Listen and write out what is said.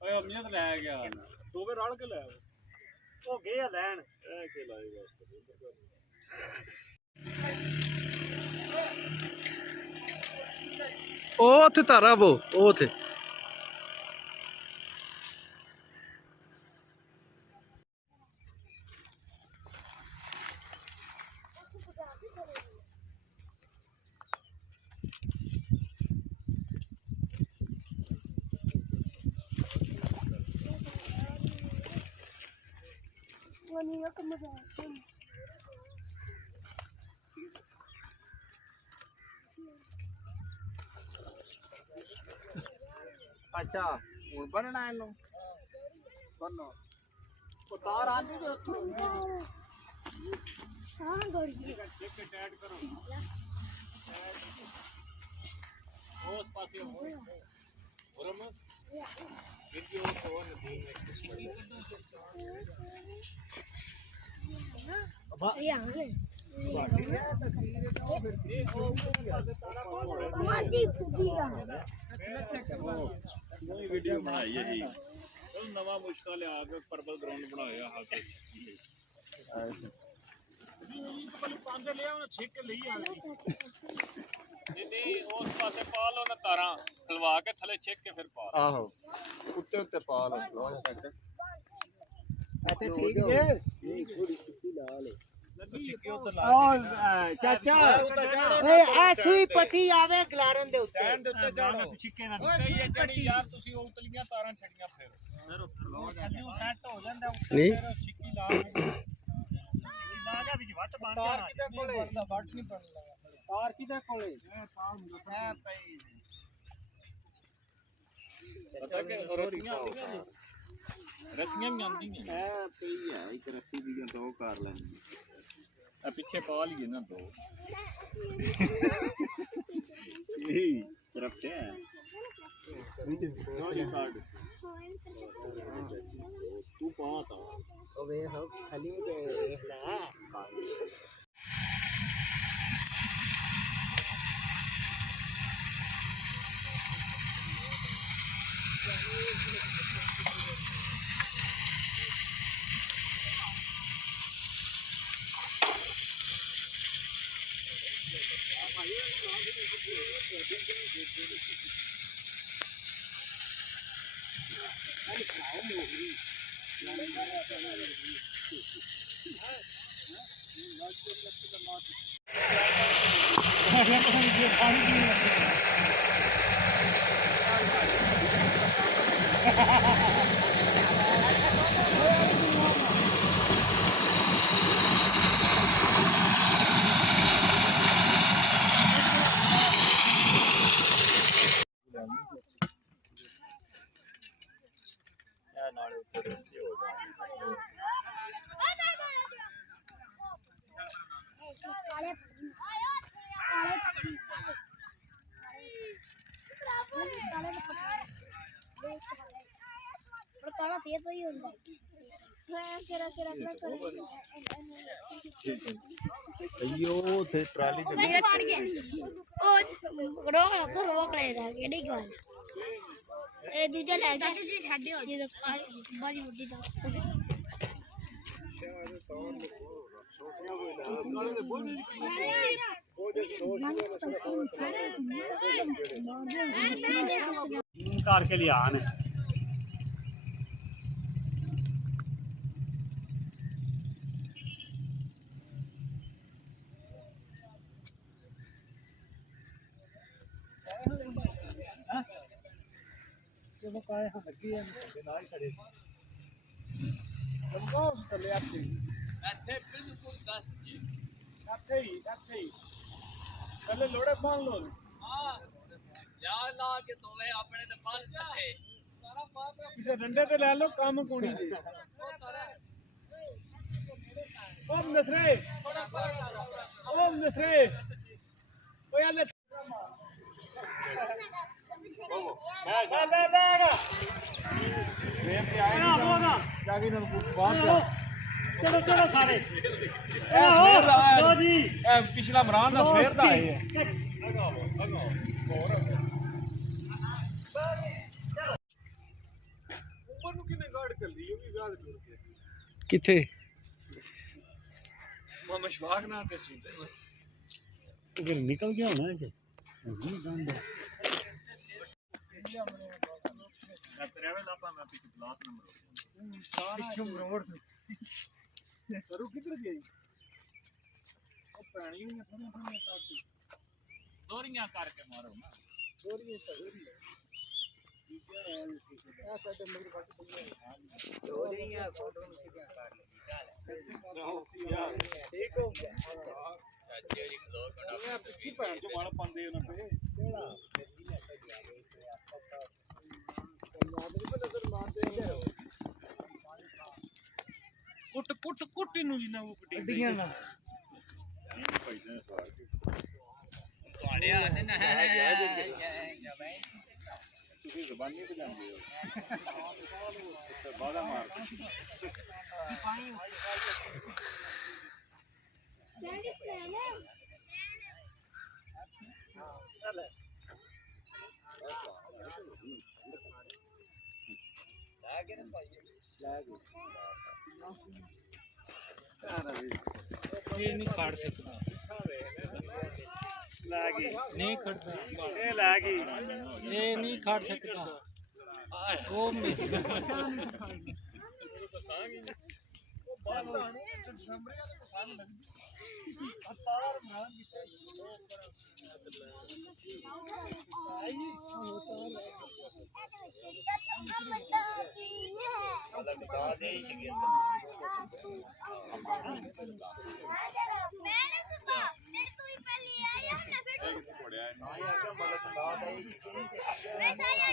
ਓਏ ਅਮੀਅਤ ਲੈ ਗਿਆ ਦੋਵੇਂ ਰਲ ਕੇ ਲੈ ਉਹ ਗਏ ਆ ਲੈਣ ਇਹ ਕੇ ਲਾਈ ਵਾਸਤੇ ਉਹ ਉੱਥੇ ਧਾਰਾ ਉਹ ਉੱਥੇ अच्छा हूँ बनना इनू बनो तार आती तो उस पासे वीडियो बनाई है जी नवा मुश्किल लिया के पर्पल ग्राउंड बनाया उस पासे पा लो ना तारा खलवा के थले छिक के फिर पा आहो उत्ते उत्ते पा लो ऐसे ठीक है चाचा ऐसी पट्टी आवे गलारन दे उत्ते स्टैंड दे उत्ते जाना छिके ना सही है चढ़ी यार ਤੁਸੀਂ ਉਹ ਉਤਲੀਆਂ ਤਾਰਾਂ ਛੜੀਆਂ ਫਿਰ ਥੱਲੇ ਸੈੱਟ ਹੋ ਜਾਂਦਾ ਨਹੀਂ ਛਿੱਕੀ ਲਾ ਗਿਆ ਵਿੱਚ ਵੱਟ ਬਣ ਤਾਰ ਕਿਤੇ ਕੋਲੇ ਵੱਟ ਨਹੀਂ ਬਣ ਲਗਾ ਤਾਰ ਕਿਤੇ ਕੋਲੇ ਇਹ ਤਾਰ ਹੁੰਦਾ ਪਈ ਪਤਾ ਕਿ ਰਸੀਆਂ ਆਉਂਦੀਆਂ ਰਸੀਆਂ ਵੀ ਆਉਂਦੀਆਂ ਇਹ ਪਈ ਹੈ ਇੱਕ ਰੱਸੀ ਦੀਆਂ ਦੋ ਕਰ ਲੈਂਦੀ ਆ ਪਿੱਛੇ ਪਾ ਲਈਏ ਨਾ ਦੋ ਇਹ ਤਰਫ ਤੇ ਹੈ ਦੋ ਜੀ ਕਾਰਡ ਤੂੰ ਪਾਤਾ ਉਹ ਵੇ ਹੋ ਖਾਲੀ ਤੇ ਦੇਖ ਲੈ अयो थे ट्राली ओ रोक रोक ले रहा केड़ी गल ए दूजा ले जा चाचू जी छाड़े हो जी बड़ी बुड्ढी तो कार के लिए आने चलो काय हां लगी है ना ही सड़े लंबो तले आते ਇੱਥੇ ਬਿਲਕੁਲ 10 ਜੀ ਇੱਥੇ ਹੀ ਪਹਿਲੇ ਲੋੜੇ ਪਾਣ ਲੋ ਹਾਂ ਜਾ ਲਾ ਕੇ ਦੋਵੇਂ ਆਪਣੇ ਤੇ ਬੰਨ ਥੱਲੇ ਕਿਸੇ ਡੰਡੇ ਤੇ ਲੈ ਲਓ ਕੰਮ ਕੋਣੀ ਜੀ ਉਹ ਨਸਰੇ ਓਏ ਲੈ चलो सारे पिछला मरान का सवेर का आए ਕਿੱਥੇ ਮਸ਼ਵਾਕ ਨਾ ਤੇ ਸੁਣਦੇ ਅਗਰ ਨਿਕਲ ਗਿਆ ਹੋਣਾ ਕਿ ਨਹੀਂ ਗੰਦ ਮੈਂ ਤੇਰੇ ਦਾ ਪਾ ਮੈਂ ਪਿੱਛੇ ਪਲਾਟ ਨੰਬਰ ਸਾਰਾ ਰੋਡ ਕਰੂ ਕਿੱਧਰ ਗਈ ਉਹ ਪਾਣੀ ਨਹੀਂ ਥੋੜੀ ਥੋੜੀ ਕਾਟੀ ਦੋਰੀਆਂ ਕਰਕੇ ਮਾਰੋ ਨਾ ਦੋਰੀਏ ਸਹੀ ਠੀਕ ਹੈ ਆ ਸਾਡੇ ਮੇਰੇ ਘੱਟ ਪਈਆਂ ਦੋਰੀਆਂ ਫੋਟੋ ਨੂੰ ਕਿੱਦਾਂ ਕਾਟ ਲਈ ਚੱਲ ਠੀਕ ਹੋ ਗਿਆ ਚਾਚੇ ਜੀ ਖਲੋ ਇਹ ਪਿੱਛੇ ਭੈਣ ਚ ਵਾਲ ਪਾਉਂਦੇ ਉਹਨਾਂ ਤੇ ਕਿਹੜਾ ਕੁੱਟ ਨੂੰ ਜੀ ਨਾ ਉਹ ਗੱਡੀਆਂ ਨਾ ਤੁਹਾਡੇ ਹੱਥ ਨਾ ਹੈ ਤੁਸੀਂ ਜ਼ਬਾਨੀ ਤੇ ਜਾਂਦੇ ਹੋ ਤੇ ਬਾਦਾ ਮਾਰ ਇਹ ਨਹੀਂ ਕਾੜ ਸਕਦਾ ਲਾਗੀ ਨਹੀਂ ਖੜਦਾ ਇਹ ਲਾਗੀ ਇਹ ਨਹੀਂ ਖੜ ਸਕਦਾ ਉਹ ਮੇਰੀ मैं